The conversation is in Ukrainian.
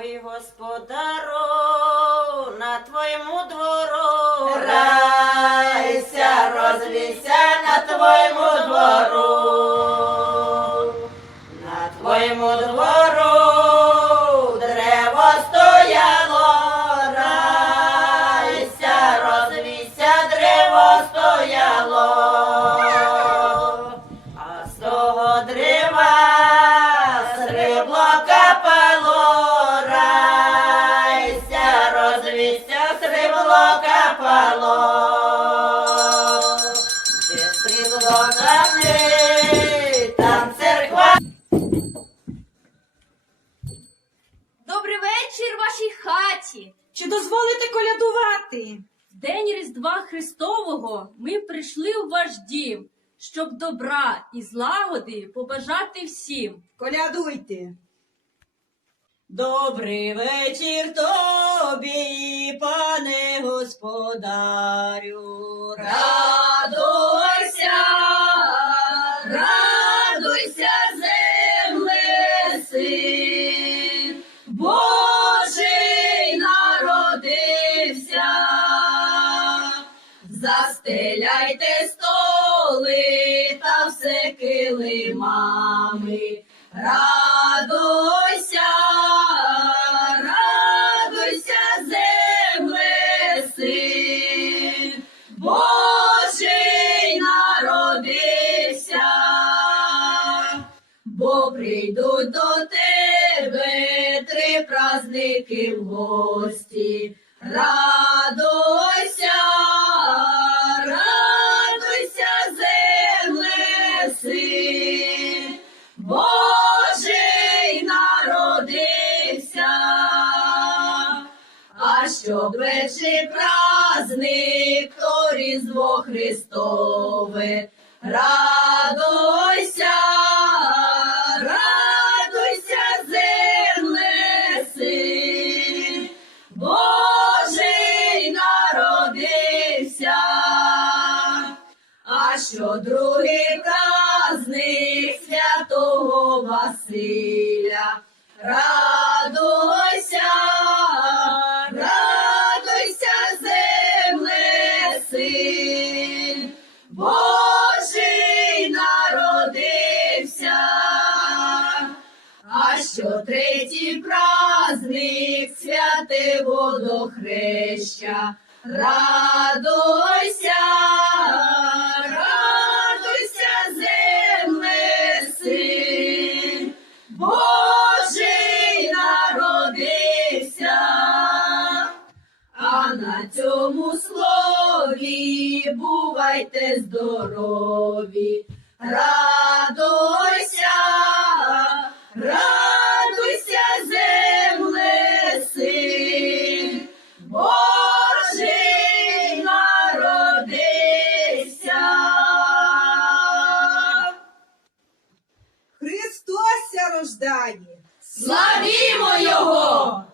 Ой, господару, на твоєму двору Райся, розлійся на твоєму капало. Де там церква. Добрий вечір вашій хаті. Чи дозволите колядувати? В день Різдва Христового ми прийшли у ваш дім, щоб добра і злагоди побажати всім. Колядуйте. Добрий вечір тобі, пане господарю. Радуйся, радуйся, земле, син Божий народився. Застеляйте столи та все килимами. Радуйся, Божий народився, бо прийдуть до тебе три праздники в гості. Радуйся, щоб перший праздник, то Різдво Христове, радуйся, радуйся, земле, син. Божий народився. А що другий праздник святого Василя, радуйся, Божий народився. А що третій праздник святе водохреща, радуйся, бувайте здорові, радуйся, радуйся, земле, син Божий народився. Христос рождає. Славімо Його!